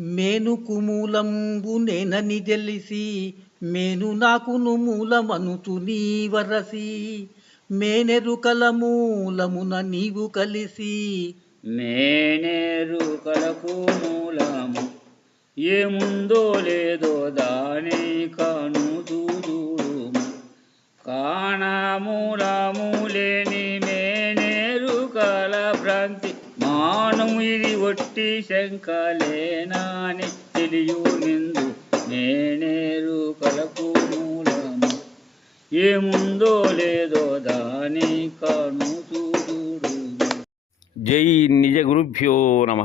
మేనుకు మూలంబు నేనని తెలిసి మేను నాకును మూలమనుతు నీ వరసి. మేనెరుకల మూలమున నీవు కలిసి నేనేరు కలకు మూలము. ఏముందో లేదో దాని కను చూడుము కాణమూలము లేని ఇది ఒట్టి శంకలేనాని తెలియు నిందు నేనేరు కలకు మూలము. ఏముందో లేదో దాని కను చూడు జై నిజ గురుభ్యో నమ.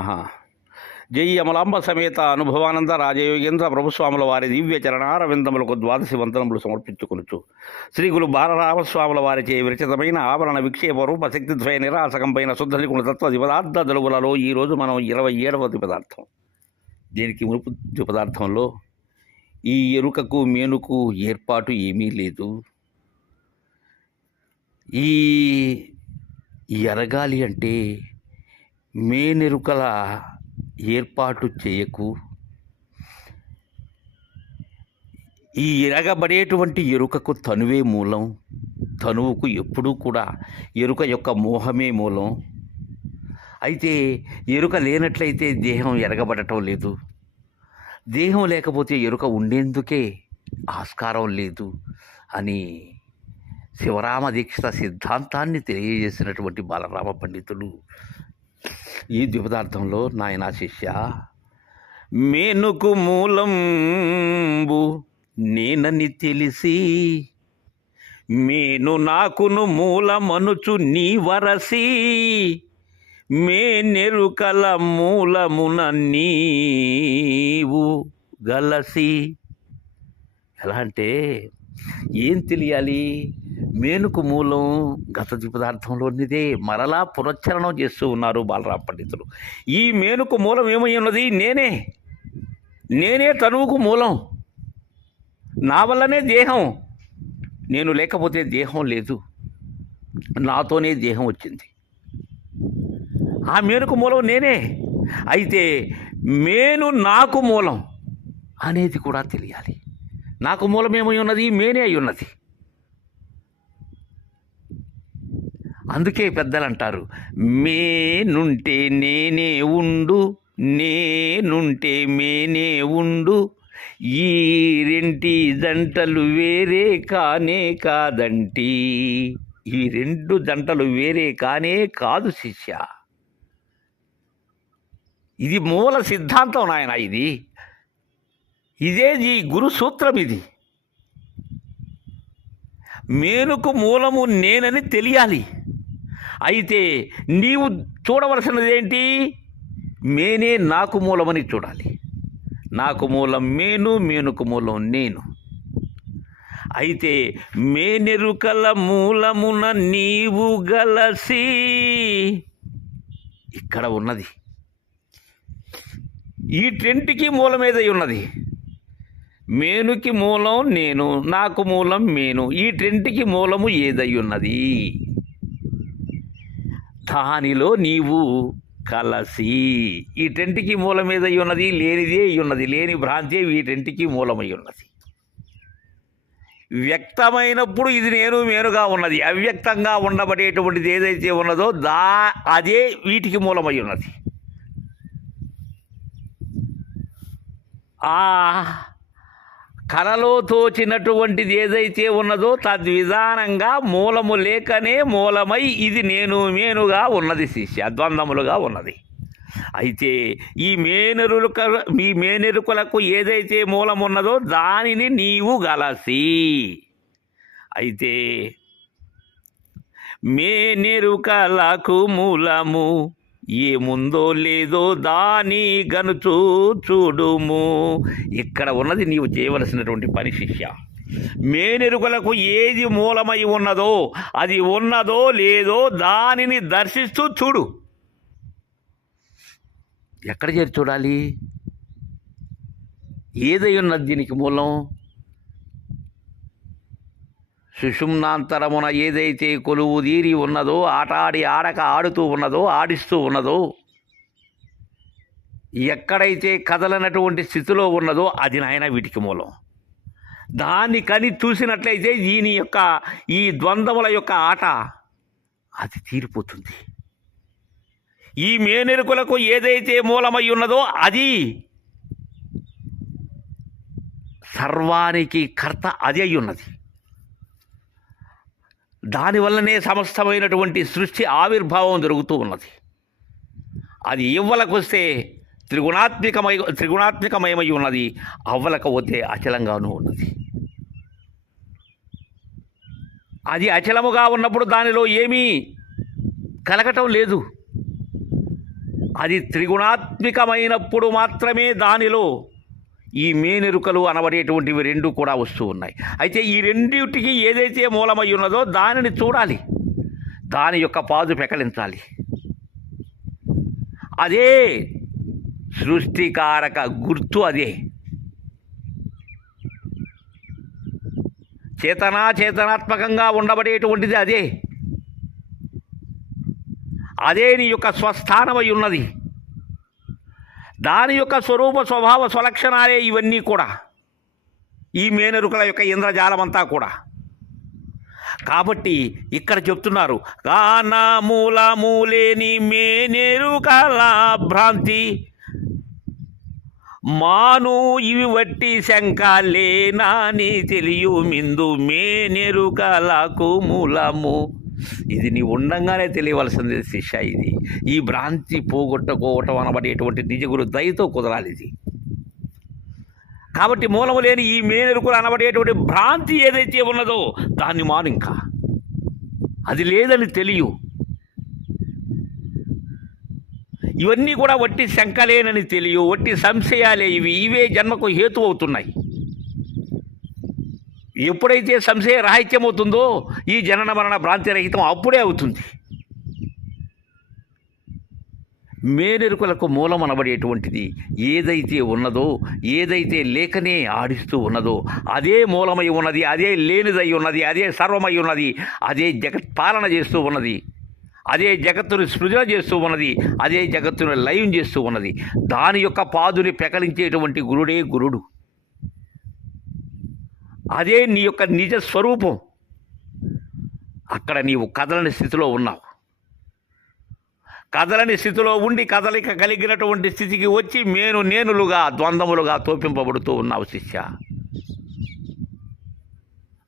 జై అమలాంబ సమేత అనుభవానంద రాజయోగేంద్ర ప్రభుస్వాముల వారి దివ్య చరణారవిందములకు ద్వాదశి వందనములు సమర్పించుకొనుచు. శ్రీ గురు బాలరామస్వాముల వారిచే విరచితమైన ఆవరణ విక్షేప రూప శక్తిద్వయ నిరాసకంపైన శుద్ధ నిగుణ తత్వ దిపదార్థ దలుగులలో ఈరోజు మనం ఇరవై ఏడవ పదార్థం దీనికి మునుపు పదార్థంలో ఈ ఎరుకకు మేనుకు ఏర్పాటు ఏమీ లేదు. ఈ ఎరగాలి అంటే మేనెరుకల ఏర్పాటు చేయకు. ఈ ఎరగబడేటువంటి ఎరుకకు తనువే మూలం. తనువుకు ఎప్పుడూ కూడా ఎరుక యొక్క మోహమే మూలం. అయితే ఎరుక లేనట్లయితే దేహం ఎరగబడటం లేదు. దేహం లేకపోతే ఎరుక ఉండేందుకే ఆస్కారం లేదు అని శివరామ దీక్షిత సిద్ధాంతాన్ని తెలియజేసినటువంటి బాలరామ పండితులు ఈ ద్విపదార్థంలో నాయనా శిష్య మేనుకు మూలంబు నేనని తెలిసి మేను నాకును మూలమనుచు నీ వరసి మేనెరుకల మూలమున నీవు గలసి. ఎలా అంటే ఏం తెలియాలి? మేనుకు మూలం గత పదార్థంలోనిదే మరలా పునశ్చరణం చేస్తూ ఉన్నారు బాలరామ పండితులు. ఈ మేనుకు మూలం ఏమై ఉన్నది నేనే. నేనే తనువుకు మూలం. నా వల్లనే దేహం. నేను లేకపోతే దేహం లేదు. నాతోనే దేహం వచ్చింది. ఆ మేనుకు మూలం నేనే. అయితే మేను నాకు మూలం అనేది కూడా తెలియాలి. నాకు మూలమేమై ఉన్నది? మేనే అయి ఉన్నది. అందుకే పెద్దలు అంటారు మేనుంటే నేనే ఉండు నేనుంటే మేనే ఉండు. ఈ రెంటి జంటలు వేరే కానే కాదంటి. ఈ రెండు జంటలు వేరే కానే కాదు శిష్య. ఇది మూల సిద్ధాంతం నాయన ఇది. ఇదేది గురు సూత్రం ఇది. మేనుకు మూలము నేనని తెలియాలి. అయితే నీవు చూడవలసినది ఏంటి మేనే నాకు మూలమని చూడాలి. నాకు మూలం మేను మేనుకు మూలం నేను. అయితే మేనెరుకల మూలమున నీవు గలసి ఇక్కడ ఉన్నది. ఈ ట్రెంట్కి మూలమేదై ఉన్నది? మేనుకి మూలం నేను నాకు మూలం మేను ఈ ట్రెంటికి మూలము ఏదై ఉన్నది దానిలో నీవు కలసి ఈ టెంట్కి మూలం ఏదై ఉన్నది లేనిదే అయి ఉన్నది లేని భ్రాంతి వీటెంటికి మూలమై ఉన్నది వ్యక్తమైనప్పుడు ఇది నేను మేనుగా ఉన్నది అవ్యక్తంగా ఉండబడేటువంటిది ఏదైతే ఉన్నదో దా అదే వీటికి మూలమై ఉన్నది ఆ కలలో తోచినటువంటిది ఏదైతే ఉన్నదో తద్విధానంగా మూలము లేకనే మూలమై ఇది నేను మేనుగా ఉన్నది శిష్య ద్వంద్వములుగా ఉన్నది. అయితే ఈ మేనెరుక మీ మేనెరుకులకు ఏదైతే మూలం ఉన్నదో దానిని నీవు గలసి. అయితే మేనెరుకలకు మూలము ఏముందో లేదో దాని గనుచు చూడుము. ఇక్కడ ఉన్నది నీవు చేయవలసినటువంటి పని శిష్య. మేనెరుకలకు ఏది మూలమై ఉన్నదో అది ఉన్నదో లేదో దానిని దర్శిస్తూ చూడు. ఎక్కడ చేరి చూడాలి? ఏదై ఉన్నది దీనికి మూలం? సుషుమ్నాంతరమున ఏదైతే కొలువు తీరి ఉన్నదో ఆటాడి ఆడక ఆడుతూ ఉన్నదో ఆడిస్తూ ఉన్నదో ఎక్కడైతే కదలనటువంటి స్థితిలో ఉన్నదో అది నాయన వీటికి మూలం. దాన్ని కని చూసినట్లయితే దీని యొక్క ఈ ద్వంద్వముల యొక్క ఆట అది తీరిపోతుంది. ఈ మేనెరుకులకు ఏదైతే మూలమై ఉన్నదో అది సర్వానికి కర్త అది అయి ఉన్నది. దానివల్లనే సమస్తమైనటువంటి సృష్టి ఆవిర్భావం జరుగుతూ ఉన్నది. అది ఇవ్వలకు వస్తే త్రిగుణాత్మికమై త్రిగుణాత్మికమయమై ఉన్నది అవ్వలకపోతే అచలంగానూ ఉన్నది. అది అచలముగా ఉన్నప్పుడు దానిలో ఏమీ కలగటం లేదు. అది త్రిగుణాత్మికమైనప్పుడు మాత్రమే దానిలో ఈ మేనెరుకలు అనబడేటువంటివి రెండు కూడా వస్తూ ఉన్నాయి. అయితే ఈ రెండింటికి ఏదైతే మూలమై ఉన్నదో దానిని చూడాలి. దాని యొక్క పాదు పెకలించాలి. అదే సృష్టికారక గుర్తు అదే. చేతనా చేతనాత్మకంగా ఉండబడేటువంటిది అదే. అదే నీ యొక్క స్వస్థానమై ఉన్నది. దాని యొక్క స్వరూప స్వభావ స్వలక్షణాలే ఇవన్నీ కూడా. ఈ మేనరుకల యొక్క ఇంద్రజాలమంతా కూడా. కాబట్టి ఇక్కడ చెప్తున్నారు కానా మూల మూలేని మేనెరుకల భ్రాంతి మాను ఇవి వట్టి శంకాలేనాని తెలియు మిందు మేనెరుకలకు మూలము ఇది నీ ఉండంగానే తెలియవలసింది శిష్య ఇది. ఈ భ్రాంతి పోగొట్టుకోవటం అనబడేటువంటి నిజగురు దయతో కుదరాలి ఇది. కాబట్టి మూలము లేని ఈ మేనరుకులు అనబడేటువంటి భ్రాంతి ఏదైతే ఉన్నదో దాన్ని మాను ఇంకా. అది లేదని తెలియు. ఇవన్నీ కూడా వట్టి శంకలేనని తెలియ వట్టి సంశయాలే ఇవి. ఇవే జన్మకు హేతు అవుతున్నాయి. ఎప్పుడైతే సంశయ రాహిత్యం అవుతుందో ఈ జనన మరణ భ్రాంతిరహితం అప్పుడే అవుతుంది. మేనెరుకులకు మూలం అనబడేటువంటిది ఏదైతే ఉన్నదో ఏదైతే లేకనే ఆడిస్తూ ఉన్నదో అదే మూలమై ఉన్నది అదే లేనిదై ఉన్నది అదే సర్వమై ఉన్నది అదే జగత్ పాలన చేస్తూ ఉన్నది అదే జగత్తును సృజన చేస్తూ ఉన్నది అదే జగత్తును లయం చేస్తూ ఉన్నది. దాని యొక్క పాదుని పెకలించేటువంటి గురుడే గురుడు. అదే నీ యొక్క నిజ స్వరూపం. అక్కడ నీవు కదలని స్థితిలో ఉన్నావు. కదలని స్థితిలో ఉండి కదలిక కలిగినటువంటి స్థితికి వచ్చి నేను నేనులుగా ద్వంద్వములుగా తోపింపబడుతూ ఉన్నావు శిష్య.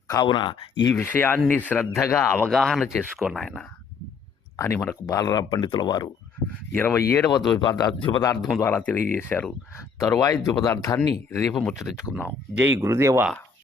కావున ఈ విషయాన్ని శ్రద్ధగా అవగాహన చేసుకో నాయన అని మనకు బాలరామ పండితుల వారు ఇరవై ఏడవ ద్విపద ద్విపదార్థం ద్వారా తెలియజేశారు. తరువాయి ద్విపదార్థాన్ని రేపు ముచ్చటించుకుందాం. జై గురుదేవా.